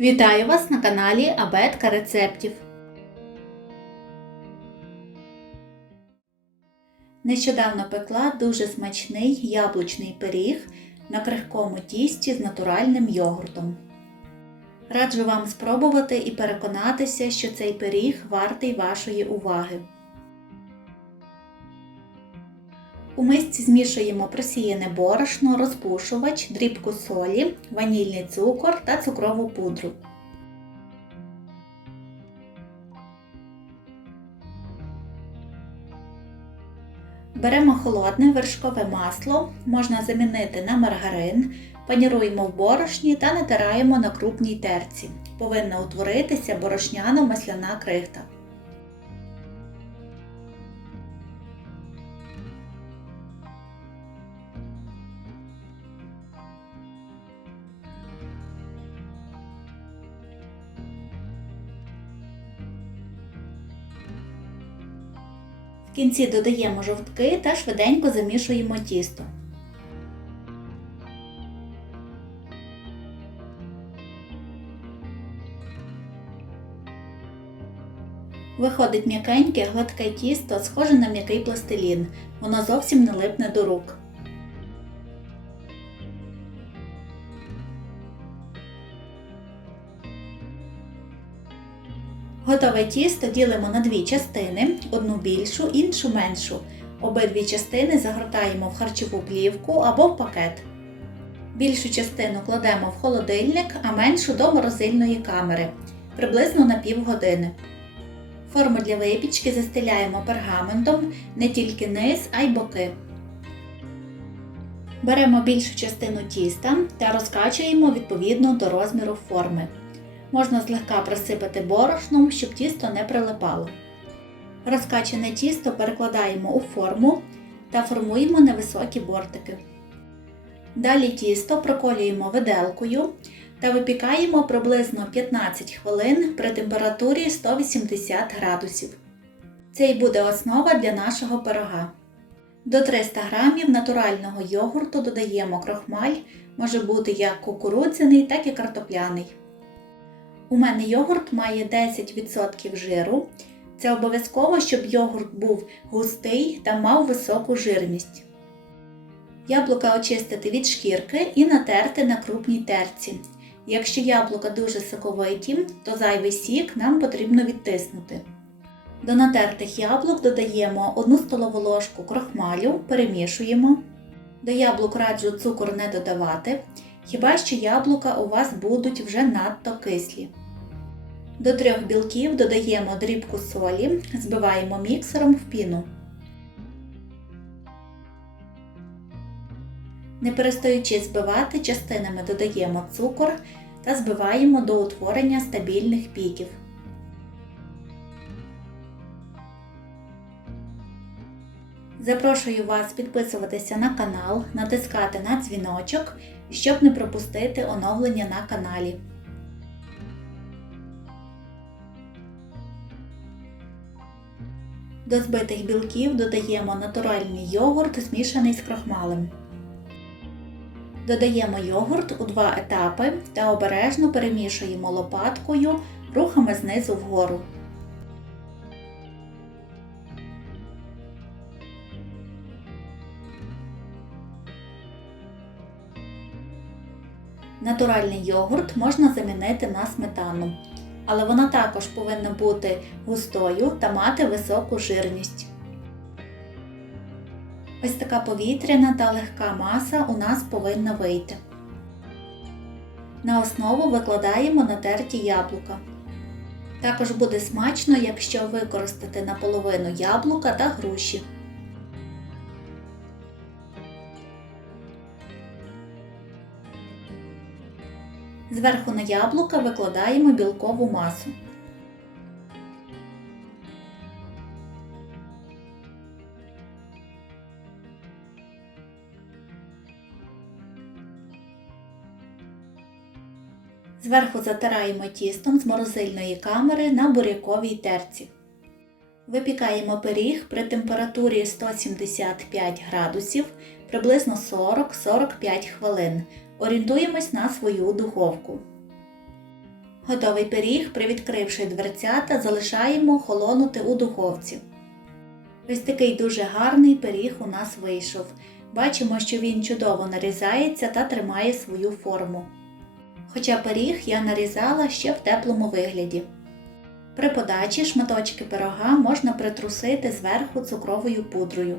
Вітаю вас на каналі Абетка рецептів. Нещодавно пекла дуже смачний яблучний пиріг на крихкому тісті з натуральним йогуртом. Раджу вам спробувати і переконатися, що цей пиріг вартий вашої уваги. У мисці змішуємо просіяне борошно, розпушувач, дрібку солі, ванільний цукор та цукрову пудру. Беремо холодне вершкове масло, можна замінити на маргарин, паніруємо в борошні та натираємо на крупній терці. Повинна утворитися борошняно-масляна крихта. В кінці додаємо жовтки та швиденько замішуємо тісто. Виходить м'якеньке, гладке тісто, схоже на м'який пластилін. Воно зовсім не липне до рук. Готове тісто ділимо на дві частини, одну більшу, іншу меншу. Обидві частини загортаємо в харчову плівку або в пакет. Більшу частину кладемо в холодильник, а меншу до морозильної камери приблизно на півгодини. Форму для випічки застеляємо пергаментом не тільки низ, а й боки. Беремо більшу частину тіста та розкачуємо відповідно до розміру форми. Можна злегка присипати борошном, щоб тісто не прилипало. Розкачане тісто перекладаємо у форму та формуємо невисокі бортики. Далі тісто проколюємо виделкою та випікаємо приблизно 15 хвилин при температурі 180 градусів. Це й буде основа для нашого пирога. До 300 г натурального йогурту додаємо крохмаль, може бути як кукурудзяний, так і картопляний. У мене йогурт має 10% жиру. Це обов'язково, щоб йогурт був густий та мав високу жирність. Яблука очистити від шкірки і натерти на крупній терці. Якщо яблука дуже соковиті, то зайвий сік нам потрібно відтиснути. До натертих яблук додаємо 1 столову ложку крохмалю, перемішуємо. До яблук раджу цукор не додавати, хіба що яблука у вас будуть вже надто кислі. До трьох білків додаємо дрібку солі, збиваємо міксером в піну. Не перестаючи збивати, частинами додаємо цукор та збиваємо до утворення стабільних піків. Запрошую вас підписуватися на канал, натискати на дзвіночок, щоб не пропустити оновлення на каналі. До збитих білків додаємо натуральний йогурт, змішаний з крохмалем. Додаємо йогурт у два етапи та обережно перемішуємо лопаткою рухами знизу вгору. Натуральний йогурт можна замінити на сметану, але вона також повинна бути густою та мати високу жирність. Ось така повітряна та легка маса у нас повинна вийти. На основу викладаємо натерті яблука. Також буде смачно, якщо використати наполовину яблука та груші. Зверху на яблука викладаємо білкову масу. Зверху затираємо тістом з морозильної камери на буряковій терці. Випікаємо пиріг при температурі 175 градусів приблизно 40-45 хвилин. Орієнтуємось на свою духовку. Готовий пиріг, привідкривши дверцята, залишаємо холонути у духовці. Ось такий дуже гарний пиріг у нас вийшов. Бачимо, що він чудово нарізається та тримає свою форму. Хоча пиріг я нарізала ще в теплому вигляді. При подачі шматочки пирога можна притрусити зверху цукровою пудрою.